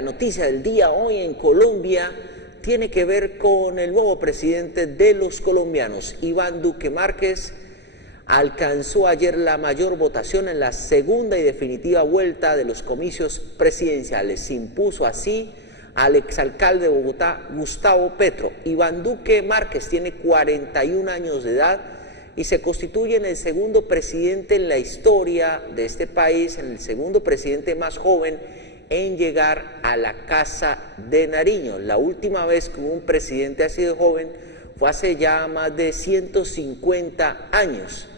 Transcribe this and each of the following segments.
La noticia del día hoy en Colombia tiene que ver con el nuevo presidente de los colombianos. Iván Duque Márquez alcanzó ayer la mayor votación en la segunda y definitiva vuelta de los comicios presidenciales. Se impuso así al exalcalde de Bogotá, Gustavo Petro. Iván Duque Márquez tiene 41 años de edad y se constituye en el segundo presidente en la historia de este país, en el segundo presidente más joven en llegar a la Casa de Nariño. La última vez que hubo un presidente así de joven fue hace ya más de 150 años.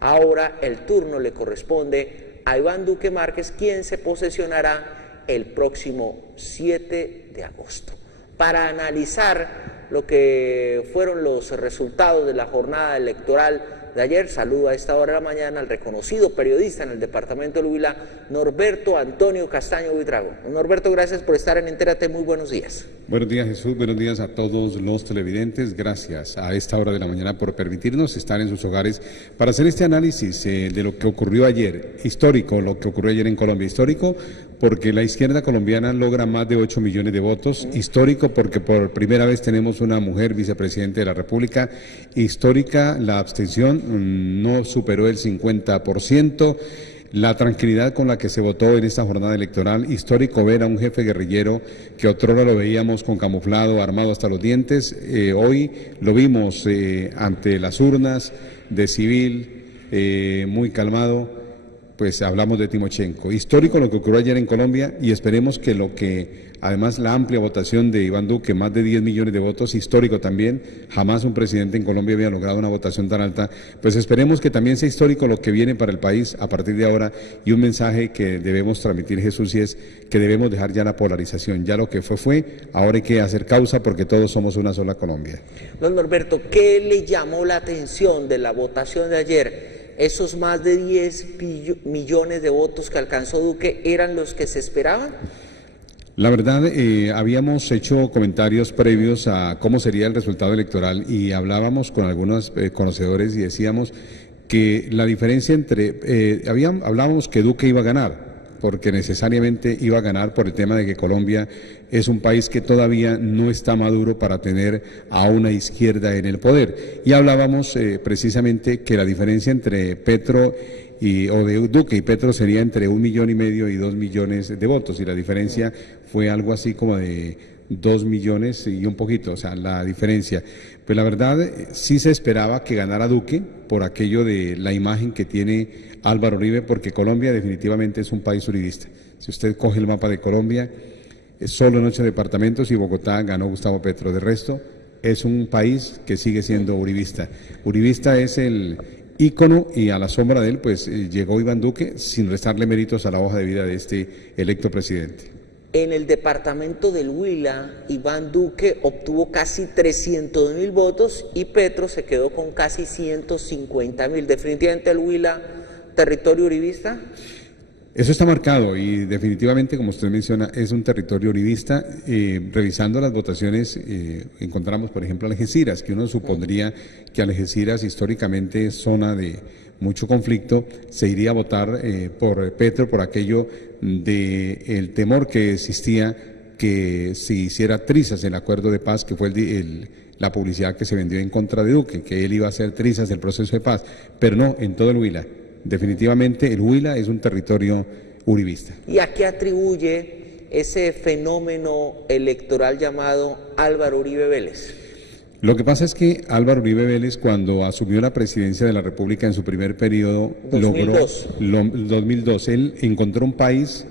Ahora el turno le corresponde a Iván Duque Márquez, quien se posesionará el próximo 7 de agosto. Para analizar lo que fueron los resultados de la jornada electoral de ayer, saludo a esta hora de la mañana al reconocido periodista en el departamento del Huila, Norberto Antonio Castaño Buitrago. Norberto, gracias por estar en Entérate, muy buenos días. Buenos días, Jesús, buenos días a todos los televidentes, gracias a esta hora de la mañana por permitirnos estar en sus hogares para hacer este análisis de lo que ocurrió ayer, histórico, lo que ocurrió ayer en Colombia, histórico porque la izquierda colombiana logra más de 8 millones de votos, histórico porque por primera vez tenemos una mujer vicepresidente de la República, histórica la abstención no superó el 50%, la tranquilidad con la que se votó en esta jornada electoral, histórico ver a un jefe guerrillero que otrora lo veíamos con camuflado, armado hasta los dientes, hoy lo vimos ante las urnas de civil, muy calmado. Pues hablamos de Timochenko. Histórico lo que ocurrió ayer en Colombia y esperemos que lo que, además la amplia votación de Iván Duque, más de 10 millones de votos, histórico también, jamás un presidente en Colombia había logrado una votación tan alta, pues esperemos que también sea histórico lo que viene para el país a partir de ahora y un mensaje que debemos transmitir, Jesús, y es que debemos dejar ya la polarización, ya lo que fue, ahora hay que hacer causa porque todos somos una sola Colombia. Don Norberto, ¿qué le llamó la atención de la votación de ayer? ¿Esos más de 10 millones de votos que alcanzó Duque eran los que se esperaban? La verdad, habíamos hecho comentarios previos a cómo sería el resultado electoral y hablábamos con algunos conocedores y decíamos que la diferencia entre, hablábamos que Duque iba a ganar, porque necesariamente iba a ganar por el tema de que Colombia es un país que todavía no está maduro para tener a una izquierda en el poder. Y hablábamos precisamente que la diferencia entre Petro o de Duque y Petro sería entre 1,5 millones y 2 millones de votos, y la diferencia fue algo así como de 2 millones y un poquito, o sea, la diferencia. Pues la verdad, sí se esperaba que ganara Duque por aquello de la imagen que tiene Álvaro Uribe, porque Colombia definitivamente es un país uribista. Si usted coge el mapa de Colombia, es solo en 8 departamentos y Bogotá ganó Gustavo Petro. De resto, es un país que sigue siendo uribista. Uribista es el ícono y a la sombra de él, pues llegó Iván Duque sin restarle méritos a la hoja de vida de este electo presidente. En el departamento del Huila, Iván Duque obtuvo casi 300.000 votos y Petro se quedó con casi 150.000. Definitivamente el Huila, territorio uribista. Eso está marcado y definitivamente, como usted menciona, es un territorio uribista. Revisando las votaciones, encontramos, por ejemplo, Algeciras, que uno supondría que Algeciras históricamente es zona de mucho conflicto, se iría a votar por Petro por aquello del temor que existía que se hiciera trizas el acuerdo de paz, que fue la publicidad que se vendió en contra de Duque, que él iba a hacer trizas del proceso de paz, pero no, en todo el Huila. Definitivamente el Huila es un territorio uribista. ¿Y a qué atribuye ese fenómeno electoral llamado Álvaro Uribe Vélez? Lo que pasa es que Álvaro Uribe Vélez, cuando asumió la presidencia de la República en su primer periodo, 2002, él encontró un país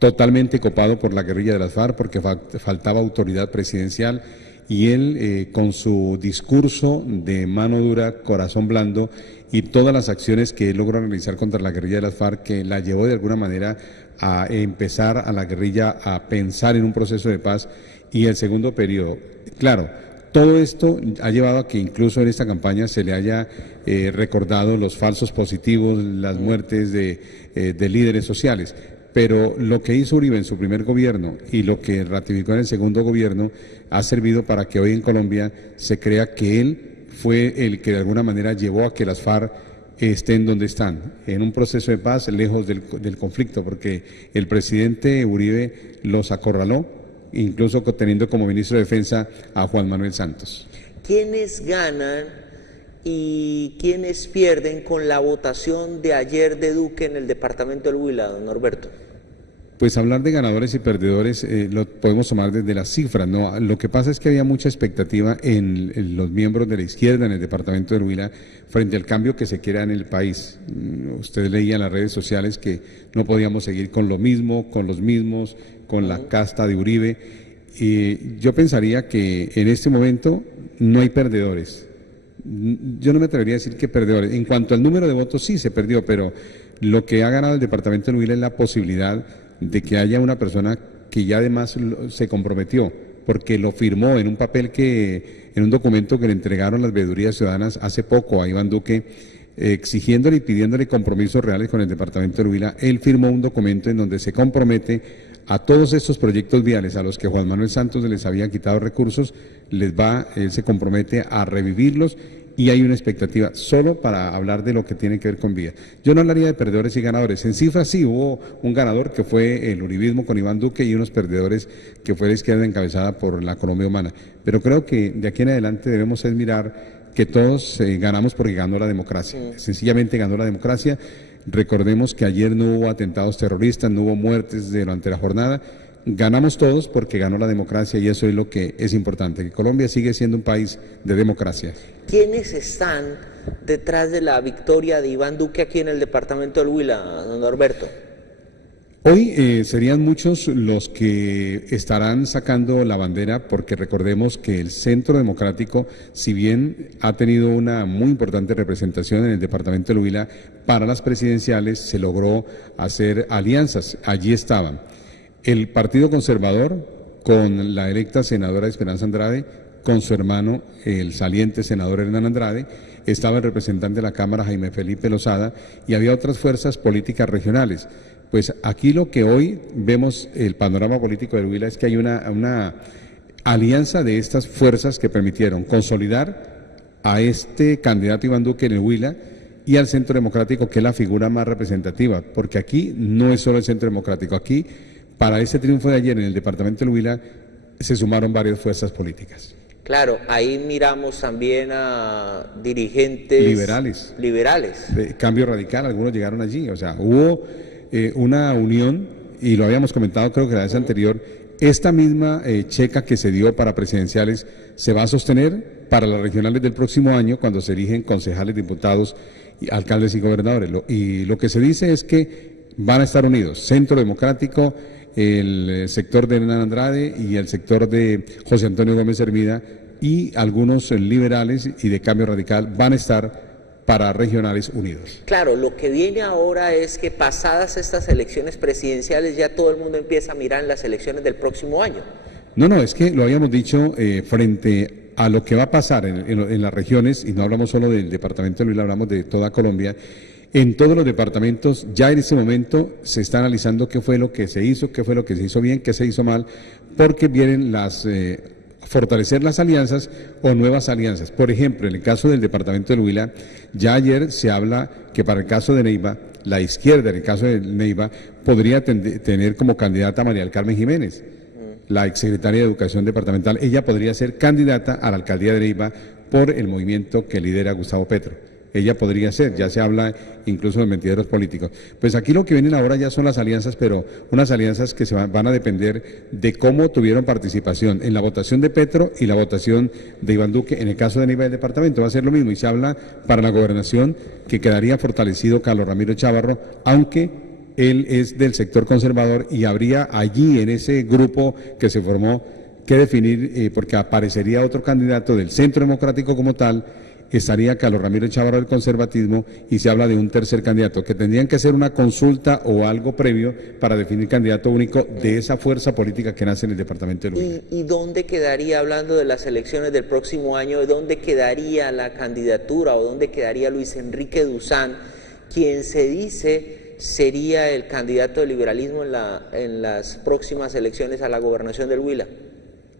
totalmente copado por la guerrilla de las FARC, porque faltaba autoridad presidencial, y él, con su discurso de mano dura, corazón blando, y todas las acciones que él logró realizar contra la guerrilla de las FARC, que la llevó de alguna manera a empezar a la guerrilla a pensar en un proceso de paz, y el segundo periodo, claro, todo esto ha llevado a que incluso en esta campaña se le haya recordado los falsos positivos, las muertes de líderes sociales. Pero lo que hizo Uribe en su primer gobierno y lo que ratificó en el segundo gobierno ha servido para que hoy en Colombia se crea que él fue el que de alguna manera llevó a que las FARC estén donde están, en un proceso de paz, lejos del conflicto, porque el presidente Uribe los acorraló, incluso teniendo como ministro de Defensa a Juan Manuel Santos. ¿Quiénes ganan y quiénes pierden con la votación de ayer de Duque en el departamento del Huila, don Norberto? Pues hablar de ganadores y perdedores lo podemos tomar desde las cifras, ¿no? Lo que pasa es que había mucha expectativa en los miembros de la izquierda en el departamento del Huila frente al cambio que se quiera en el país. Usted leía en las redes sociales que no podíamos seguir con lo mismo, con los mismos, con la casta de Uribe. Y yo pensaría que en este momento no hay perdedores. Yo no me atrevería a decir que perdedores. En cuanto al número de votos, sí se perdió, pero lo que ha ganado el departamento del Huila es la posibilidad de que haya una persona que ya además se comprometió, porque lo firmó en un papel en un documento que le entregaron las veedurías ciudadanas hace poco a Iván Duque, exigiéndole y pidiéndole compromisos reales con el departamento del Huila. Él firmó un documento en donde se compromete a todos estos proyectos viales a los que Juan Manuel Santos les había quitado recursos, él se compromete a revivirlos. Y hay una expectativa solo para hablar de lo que tiene que ver con vías. Yo no hablaría de perdedores y ganadores. En cifras sí hubo un ganador que fue el uribismo con Iván Duque y unos perdedores que fue la izquierda encabezada por la Colombia Humana. Pero creo que de aquí en adelante debemos mirar que todos ganamos porque ganó la democracia. Sencillamente ganó la democracia. Recordemos que ayer no hubo atentados terroristas, no hubo muertes durante la jornada. Ganamos todos porque ganó la democracia y eso es lo que es importante, que Colombia sigue siendo un país de democracia. ¿Quiénes están detrás de la victoria de Iván Duque aquí en el departamento del Huila, don Norberto? Hoy serían muchos los que estarán sacando la bandera porque recordemos que el Centro Democrático, si bien ha tenido una muy importante representación en el departamento del Huila, para las presidenciales se logró hacer alianzas, allí estaban el Partido Conservador con la electa senadora Esperanza Andrade, con su hermano, el saliente senador Hernán Andrade, estaba el representante de la Cámara Jaime Felipe Lozada y había otras fuerzas políticas regionales. Pues aquí lo que hoy vemos, el panorama político del Huila, es que hay una alianza de estas fuerzas que permitieron consolidar a este candidato Iván Duque en el Huila y al Centro Democrático, que es la figura más representativa, porque aquí no es solo el Centro Democrático, aquí para ese triunfo de ayer en el departamento del Huila se sumaron varias fuerzas políticas. Claro, ahí miramos también a dirigentes liberales. Cambio Radical, algunos llegaron allí, o sea, hubo una unión, y lo habíamos comentado creo que la vez anterior, esta misma checa que se dio para presidenciales se va a sostener para las regionales del próximo año cuando se eligen concejales, diputados, alcaldes y gobernadores. Y lo que se dice es que van a estar unidos, Centro Democrático, el sector de Hernán Andrade y el sector de José Antonio Gómez Hermida y algunos liberales y de Cambio Radical van a estar para regionales unidos. Claro, lo que viene ahora es que pasadas estas elecciones presidenciales ya todo el mundo empieza a mirar en las elecciones del próximo año. No, es que lo habíamos dicho frente a lo que va a pasar en las regiones, y no hablamos solo del departamento de Huila, hablamos de toda Colombia. En todos los departamentos, ya en este momento se está analizando qué fue lo que se hizo, qué fue lo que se hizo bien, qué se hizo mal, porque vienen fortalecer las alianzas o nuevas alianzas. Por ejemplo, en el caso del departamento del Huila, ya ayer se habla que para el caso de Neiva, la izquierda en el caso de Neiva podría tener como candidata a María del Carmen Jiménez, la exsecretaria de Educación departamental. Ella podría ser candidata a la alcaldía de Neiva por el movimiento que lidera Gustavo Petro. Ella podría ser, ya se habla incluso de mentideros políticos. Pues aquí lo que vienen ahora ya son las alianzas, pero unas alianzas que van a depender de cómo tuvieron participación en la votación de Petro y la votación de Iván Duque. En el caso de Neiva del departamento va a ser lo mismo y se habla para la gobernación que quedaría fortalecido Carlos Ramiro Chávarro, aunque él es del sector conservador y habría allí en ese grupo que se formó que definir, porque aparecería otro candidato del Centro Democrático como tal. Estaría Carlos Ramiro Chávarro del conservatismo y se habla de un tercer candidato, que tendrían que hacer una consulta o algo previo para definir candidato único de esa fuerza política que nace en el departamento de Huila. ¿Y dónde quedaría, hablando de las elecciones del próximo año, dónde quedaría la candidatura o dónde quedaría Luis Enrique Duzán, quien se dice sería el candidato del liberalismo en las próximas elecciones a la gobernación del Huila?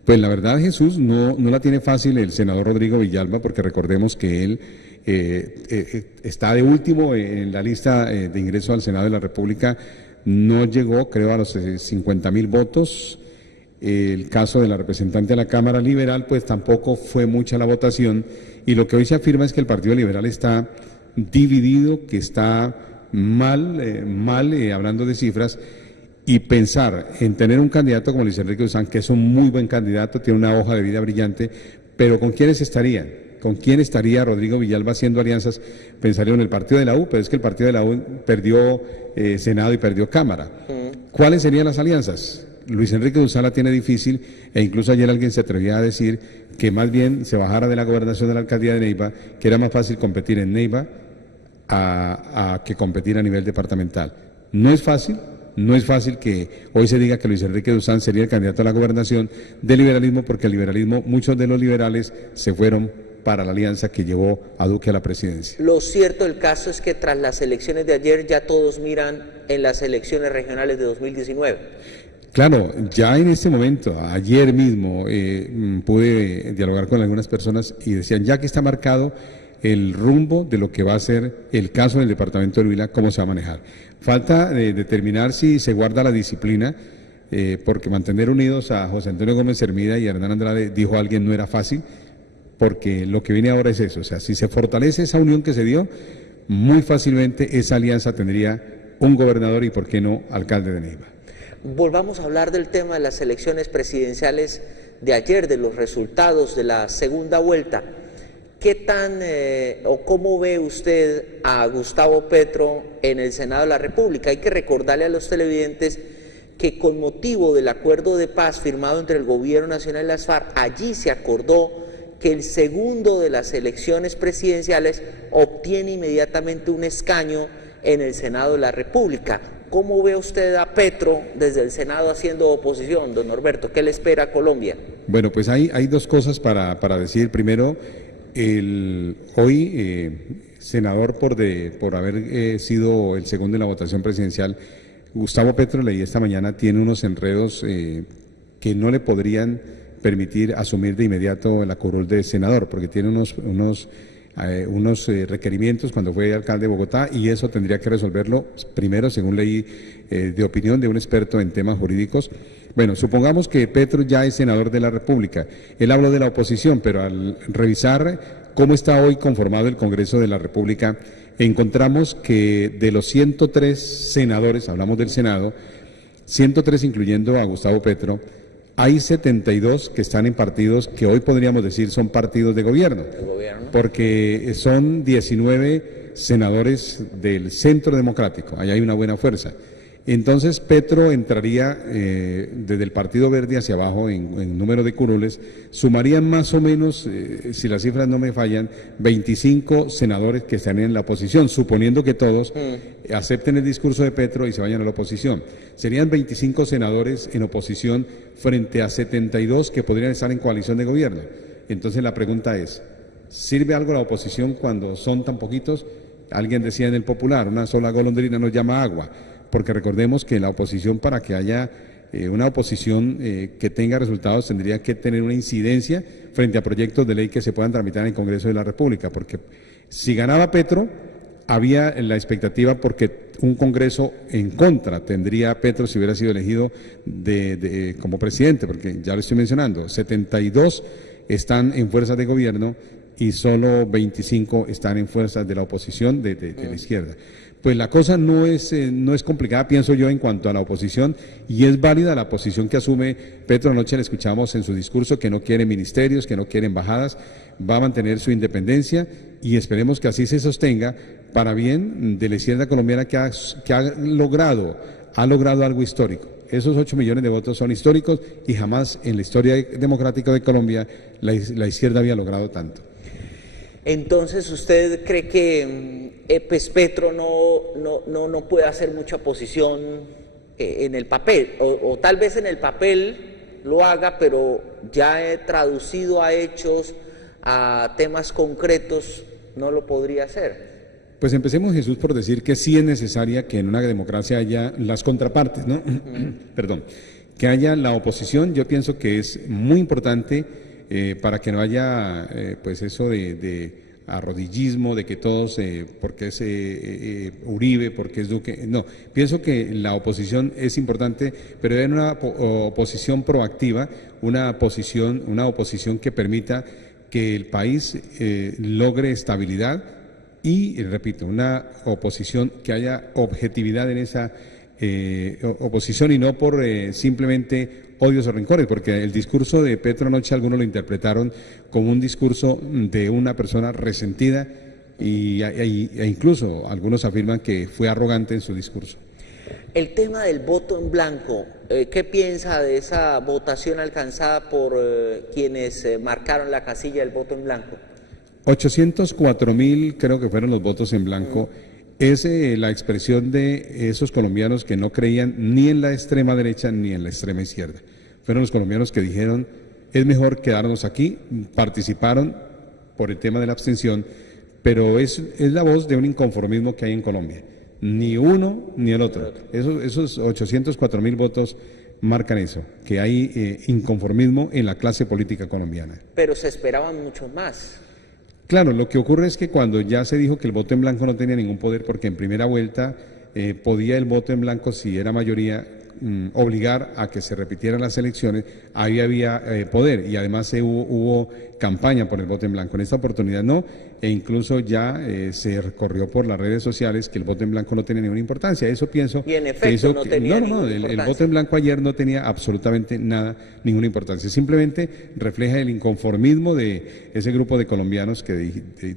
Pues la verdad, Jesús, no la tiene fácil el senador Rodrigo Villalba, porque recordemos que él está de último en la lista de ingreso al Senado de la República, no llegó, creo, a los 50.000 votos. El caso de la representante de la Cámara Liberal, pues tampoco fue mucha la votación, y lo que hoy se afirma es que el Partido Liberal está dividido, que está mal, hablando de cifras, y pensar en tener un candidato como Luis Enrique Duzán, que es un muy buen candidato, tiene una hoja de vida brillante, pero ¿con quiénes estarían? ¿Con quién estaría Rodrigo Villalba haciendo alianzas? Pensaría en el partido de la U, pero es que el partido de la U perdió Senado y perdió Cámara. ¿Cuáles serían las alianzas? Luis Enrique Duzán la tiene difícil, e incluso ayer alguien se atrevía a decir que más bien se bajara de la gobernación de la alcaldía de Neiva, que era más fácil competir en Neiva a que competir a nivel departamental. No es fácil. No es fácil que hoy se diga que Luis Enrique Duzán sería el candidato a la gobernación del liberalismo, porque el liberalismo, muchos de los liberales se fueron para la alianza que llevó a Duque a la presidencia. Lo cierto del caso es que tras las elecciones de ayer ya todos miran en las elecciones regionales de 2019. Claro, ya en este momento, ayer mismo, pude dialogar con algunas personas y decían, ya que está marcado el rumbo de lo que va a ser el caso en el departamento de Huila, cómo se va a manejar. Falta determinar si se guarda la disciplina, porque mantener unidos a José Antonio Gómez Hermida y a Hernán Andrade, dijo alguien, no era fácil, porque lo que viene ahora es eso, o sea, si se fortalece esa unión que se dio, muy fácilmente esa alianza tendría un gobernador y, ¿por qué no, alcalde de Neiva? Volvamos a hablar del tema de las elecciones presidenciales de ayer, de los resultados de la segunda vuelta. ¿Qué tan o cómo ve usted a Gustavo Petro en el Senado de la República? Hay que recordarle a los televidentes que con motivo del acuerdo de paz firmado entre el Gobierno Nacional y las FARC, allí se acordó que el segundo de las elecciones presidenciales obtiene inmediatamente un escaño en el Senado de la República. ¿Cómo ve usted a Petro desde el Senado haciendo oposición, don Norberto? ¿Qué le espera a Colombia? Bueno, pues hay dos cosas para decir. Primero, hoy senador por haber sido el segundo en la votación presidencial, Gustavo Petro, leí esta mañana, tiene unos enredos que no le podrían permitir asumir de inmediato la curul de senador, porque tiene unos requerimientos cuando fue alcalde de Bogotá, y eso tendría que resolverlo primero, según leí, de opinión de un experto en temas jurídicos. Bueno, supongamos que Petro ya es senador de la República. Él habló de la oposición, pero al revisar cómo está hoy conformado el Congreso de la República, encontramos que de los 103 senadores, hablamos del Senado, 103 incluyendo a Gustavo Petro, hay 72 que están en partidos que hoy podríamos decir son partidos de gobierno, porque son 19 senadores del Centro Democrático, ahí hay una buena fuerza. Entonces Petro entraría desde el Partido Verde hacia abajo en número de curules, sumarían más o menos, si las cifras no me fallan, 25 senadores que están en la oposición, suponiendo que todos acepten el discurso de Petro y se vayan a la oposición. Serían 25 senadores en oposición frente a 72 que podrían estar en coalición de gobierno. Entonces la pregunta es, ¿sirve algo la oposición cuando son tan poquitos? Alguien decía en el Popular, una sola golondrina nos llama agua. Porque recordemos que la oposición, para que haya una oposición que tenga resultados, tendría que tener una incidencia frente a proyectos de ley que se puedan tramitar en el Congreso de la República, porque si ganaba Petro, había la expectativa porque un Congreso en contra tendría Petro si hubiera sido elegido como presidente, porque ya lo estoy mencionando, 72 están en fuerzas de gobierno y solo 25 están en fuerzas de la oposición de la izquierda. Pues la cosa no es complicada, pienso yo, en cuanto a la oposición, y es válida la posición que asume Petro. Anoche le escuchamos en su discurso que no quiere ministerios, que no quiere embajadas, va a mantener su independencia y esperemos que así se sostenga para bien de la izquierda colombiana que ha logrado algo histórico. Esos 8 millones de votos son históricos y jamás en la historia democrática de Colombia la izquierda había logrado tanto. Entonces, ¿usted cree que pues Petro no puede hacer mucha oposición en el papel? O tal vez en el papel lo haga, pero ya traducido a hechos, a temas concretos, no lo podría hacer. Pues empecemos, Jesús, por decir que sí es necesaria que en una democracia haya las contrapartes, ¿no? Perdón, que haya la oposición. Yo pienso que es muy importante para que no haya pues eso de arrodillismo, de que todos, porque es Uribe, porque es Duque. No, pienso que la oposición es importante, pero es una oposición proactiva, una oposición que permita que el país logre estabilidad y, repito, una oposición que haya objetividad en esa oposición y no por simplemente odios o rencores, porque el discurso de Petro anoche algunos lo interpretaron como un discurso de una persona resentida e incluso algunos afirman que fue arrogante en su discurso. El tema del voto en blanco, ¿qué piensa de esa votación alcanzada por quienes marcaron la casilla del voto en blanco? 804.000 creo que fueron los votos en blanco. Es la expresión de esos colombianos que no creían ni en la extrema derecha ni en la extrema izquierda. Fueron los colombianos que dijeron, es mejor quedarnos aquí, participaron por el tema de la abstención, pero es la voz de un inconformismo que hay en Colombia. Ni uno ni el otro. Esos 804.000 votos marcan eso, que hay inconformismo en la clase política colombiana. Pero se esperaban muchos más. Claro, lo que ocurre es que cuando ya se dijo que el voto en blanco no tenía ningún poder, porque en primera vuelta podía el voto en blanco, si era mayoría, obligar a que se repitieran las elecciones, ahí había poder y además hubo campaña por el voto en blanco. En esta oportunidad no, e incluso ya se recorrió por las redes sociales que el voto en blanco no tenía ninguna importancia. Eso pienso. Y en efecto no tenía ninguna importancia. El voto en blanco ayer no tenía absolutamente ninguna importancia. Simplemente refleja el inconformismo de ese grupo de colombianos que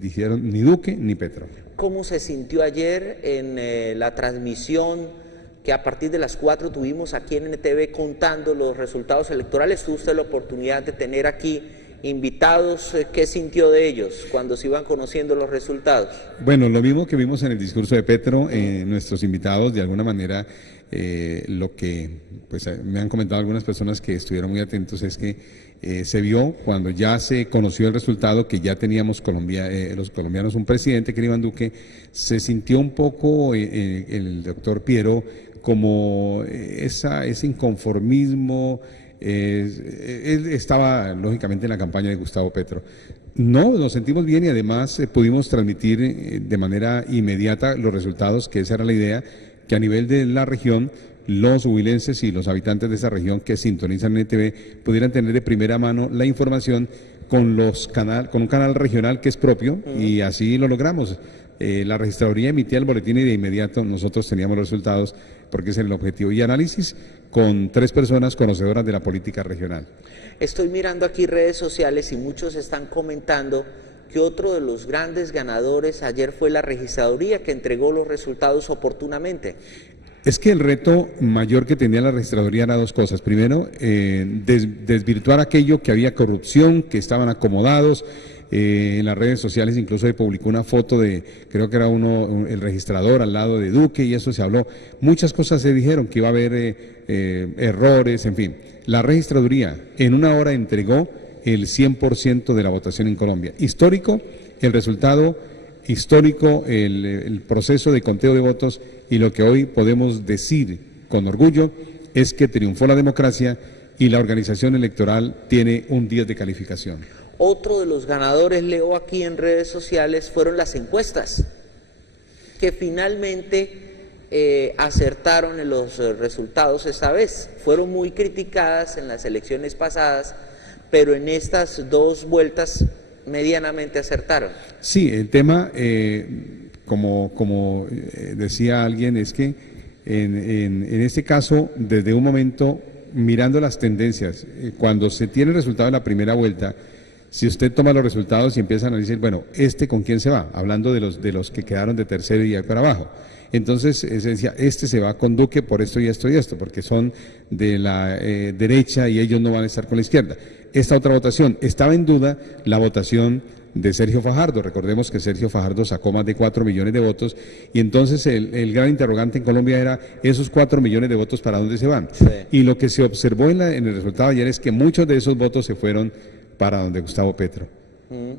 dijeron ni Duque ni Petro. ¿Cómo se sintió ayer en la transmisión que a partir de las 4 tuvimos aquí en NTV contando los resultados electorales? Tuvo usted la oportunidad de tener aquí invitados. ¿Qué sintió de ellos cuando se iban conociendo los resultados? Bueno, lo mismo que vimos en el discurso de Petro, nuestros invitados de alguna manera, lo que pues me han comentado algunas personas que estuvieron muy atentos es que se vio cuando ya se conoció el resultado que ya teníamos los colombianos un presidente que era Iván Duque, se sintió un poco el doctor Piero como ese inconformismo. Él estaba lógicamente en la campaña de Gustavo Petro. No, nos sentimos bien y además pudimos transmitir de manera inmediata los resultados, que esa era la idea, que a nivel de la región los huilenses y los habitantes de esa región que sintonizan en NTV pudieran tener de primera mano la información con un canal regional que es propio y así lo logramos. La registraduría emitía el boletín y de inmediato nosotros teníamos los resultados porque ese era el objetivo. Y análisis con 3 personas conocedoras de la política regional. Estoy mirando aquí redes sociales y muchos están comentando que otro de los grandes ganadores ayer fue la registraduría que entregó los resultados oportunamente. Es que el reto mayor que tenía la registraduría era 2 cosas. Primero, desvirtuar aquello que había corrupción, que estaban acomodados. En las redes sociales incluso se publicó una foto de, creo que era el registrador al lado de Duque y eso se habló. Muchas cosas se dijeron, que iba a haber errores, en fin. La registraduría en una hora entregó el 100% de la votación en Colombia. Histórico, el resultado histórico, el proceso de conteo de votos y lo que hoy podemos decir con orgullo es que triunfó la democracia y la organización electoral tiene un 10 de calificación. Otro de los ganadores, leo aquí en redes sociales, fueron las encuestas, que finalmente acertaron en los resultados esta vez. Fueron muy criticadas en las elecciones pasadas, pero en estas 2 vueltas medianamente acertaron. Sí, el tema, como decía alguien, es que en este caso, desde un momento, mirando las tendencias, cuando se tiene el resultado de la primera vuelta, si usted toma los resultados y empieza a analizar, bueno, ¿con quién se va? Hablando de los que quedaron de tercero y ahí para abajo. Entonces se decía, se va con Duque por esto y esto y esto, porque son de la derecha y ellos no van a estar con la izquierda. Esta otra votación, estaba en duda la votación de Sergio Fajardo. Recordemos que Sergio Fajardo sacó más de 4 millones de votos y entonces el gran interrogante en Colombia era esos 4 millones de votos ¿para dónde se van? Sí. Y lo que se observó en el resultado de ayer es que muchos de esos votos se fueron para donde Gustavo Petro.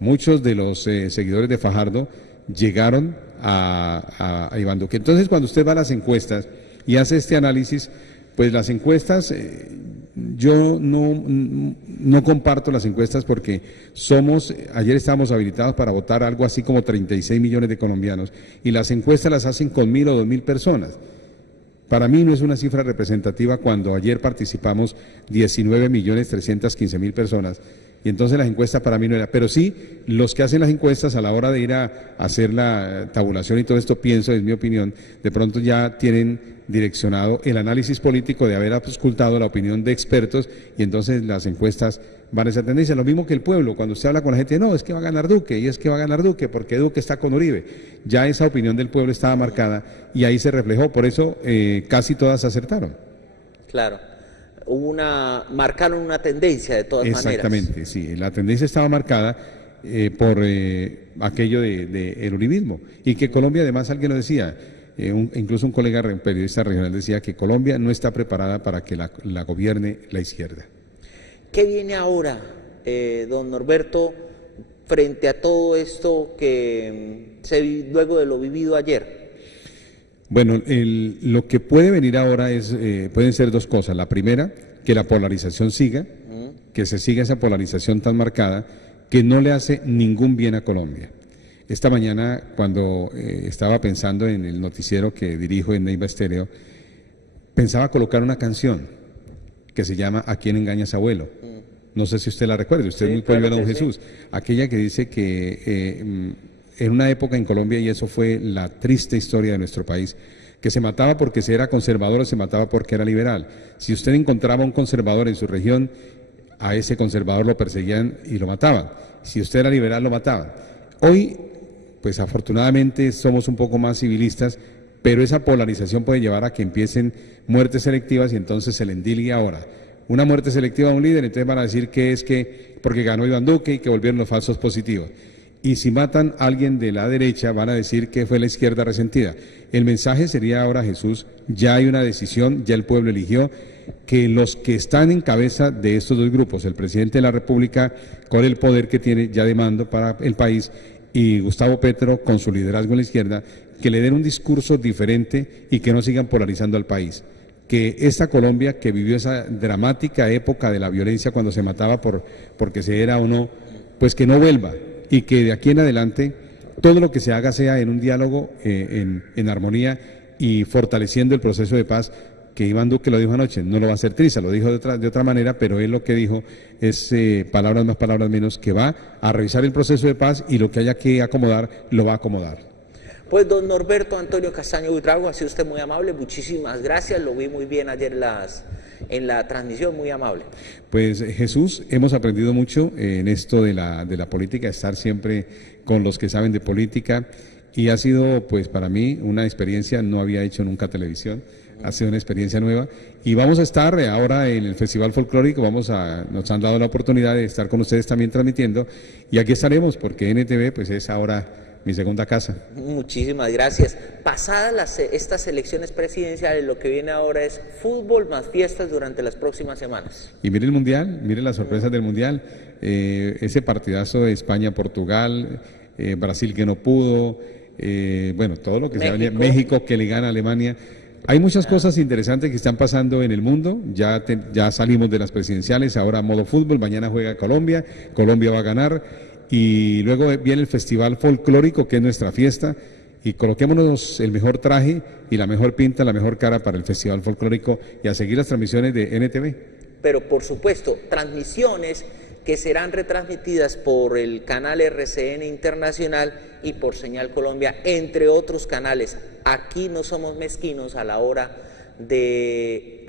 Muchos de los seguidores de Fajardo llegaron a Iván Duque. Entonces, cuando usted va a las encuestas y hace este análisis, Pues las encuestas, yo no comparto las encuestas porque ayer estábamos habilitados para votar algo así como 36 millones de colombianos y las encuestas las hacen con 1.000 o 2.000 personas. Para mí no es una cifra representativa cuando ayer participamos 19.315.000 personas. Y entonces las encuestas para mí no era, pero sí, los que hacen las encuestas a la hora de ir a hacer la tabulación y todo esto, pienso, es mi opinión, de pronto ya tienen direccionado el análisis político de haber auscultado la opinión de expertos y entonces las encuestas van a esa tendencia. Lo mismo que el pueblo, cuando usted habla con la gente, no, es que va a ganar Duque, y es que va a ganar Duque, porque Duque está con Uribe. Ya esa opinión del pueblo estaba marcada y ahí se reflejó, por eso casi todas acertaron. Claro. Marcaron una tendencia de todas maneras. Exactamente, sí, la tendencia estaba marcada por aquello del uribismo y que Colombia, además, alguien lo decía, incluso un colega periodista regional decía que Colombia no está preparada para que la gobierne la izquierda. ¿Qué viene ahora, don Norberto, frente a todo esto que luego de lo vivido ayer? Bueno, lo que puede venir ahora pueden ser dos cosas. La primera, que la polarización siga, que se siga esa polarización tan marcada que no le hace ningún bien a Colombia. Esta mañana, cuando estaba pensando en el noticiero que dirijo en Neiva Estéreo, pensaba colocar una canción que se llama ¿A quién engañas, abuelo? No sé si usted la recuerda, usted es muy pueblo de don Jesús. Sí. Aquella que dice que en una época en Colombia, y eso fue la triste historia de nuestro país, que se mataba porque se era conservador o se mataba porque era liberal. Si usted encontraba un conservador en su región, a ese conservador lo perseguían y lo mataban. Si usted era liberal, lo mataban. Hoy, pues afortunadamente somos un poco más civilistas, pero esa polarización puede llevar a que empiecen muertes selectivas y entonces se le endilgue ahora una muerte selectiva a un líder, entonces van a decir que es que porque ganó Iván Duque y que volvieron los falsos positivos. Y si matan a alguien de la derecha, van a decir que fue la izquierda resentida. El mensaje sería ahora, Jesús, ya hay una decisión, ya el pueblo eligió, que los que están en cabeza de estos dos grupos, el presidente de la República, con el poder que tiene ya de mando para el país, y Gustavo Petro, con su liderazgo en la izquierda, que le den un discurso diferente y que no sigan polarizando al país. Que esta Colombia, que vivió esa dramática época de la violencia cuando se mataba porque se era o no, pues que no vuelva. Y que de aquí en adelante todo lo que se haga sea en un diálogo, en armonía y fortaleciendo el proceso de paz, que Iván Duque lo dijo anoche, no lo va a hacer Triza, lo dijo de otra manera, pero él lo que dijo es palabras más, palabras menos, que va a revisar el proceso de paz y lo que haya que acomodar, lo va a acomodar. Pues don Norberto Antonio Castaño Buitrago, ha sido usted muy amable, muchísimas gracias, lo vi muy bien ayer en la transmisión, muy amable. Pues Jesús, hemos aprendido mucho en esto de la política, estar siempre con los que saben de política y ha sido pues para mí una experiencia, no había hecho nunca televisión, ha sido una experiencia nueva y vamos a estar ahora en el Festival Folclórico, nos han dado la oportunidad de estar con ustedes también transmitiendo y aquí estaremos porque NTV pues es ahora mi segunda casa. Muchísimas gracias. Pasadas estas elecciones presidenciales, lo que viene ahora es fútbol más fiestas durante las próximas semanas. Y mire el Mundial, mire las sorpresas del Mundial, ese partidazo de España-Portugal, Brasil que no pudo, bueno, todo lo que se venía, México que le gana a Alemania. Hay muchas cosas interesantes que están pasando en el mundo, ya salimos de las presidenciales, ahora modo fútbol, mañana juega Colombia, Colombia va a ganar. Y luego viene el Festival Folclórico, que es nuestra fiesta, y coloquémonos el mejor traje y la mejor pinta, la mejor cara para el Festival Folclórico y a seguir las transmisiones de NTV. Pero por supuesto, transmisiones que serán retransmitidas por el canal RCN Internacional y por Señal Colombia, entre otros canales. Aquí no somos mezquinos a la hora de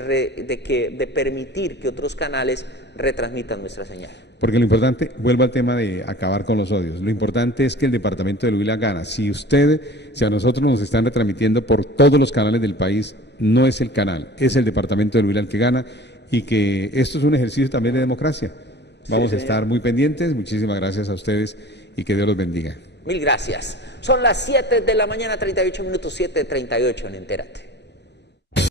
permitir que otros canales retransmitan nuestra señal. Porque lo importante, vuelvo al tema de acabar con los odios, lo importante es que el departamento de Huila gana. Si a nosotros nos están retransmitiendo por todos los canales del país, no es el canal, es el departamento de Huila el que gana y que esto es un ejercicio también de democracia. Vamos a estar muy pendientes, muchísimas gracias a ustedes y que Dios los bendiga. Mil gracias. Son las 7 de la mañana, 38 minutos, 7:38 en Entérate.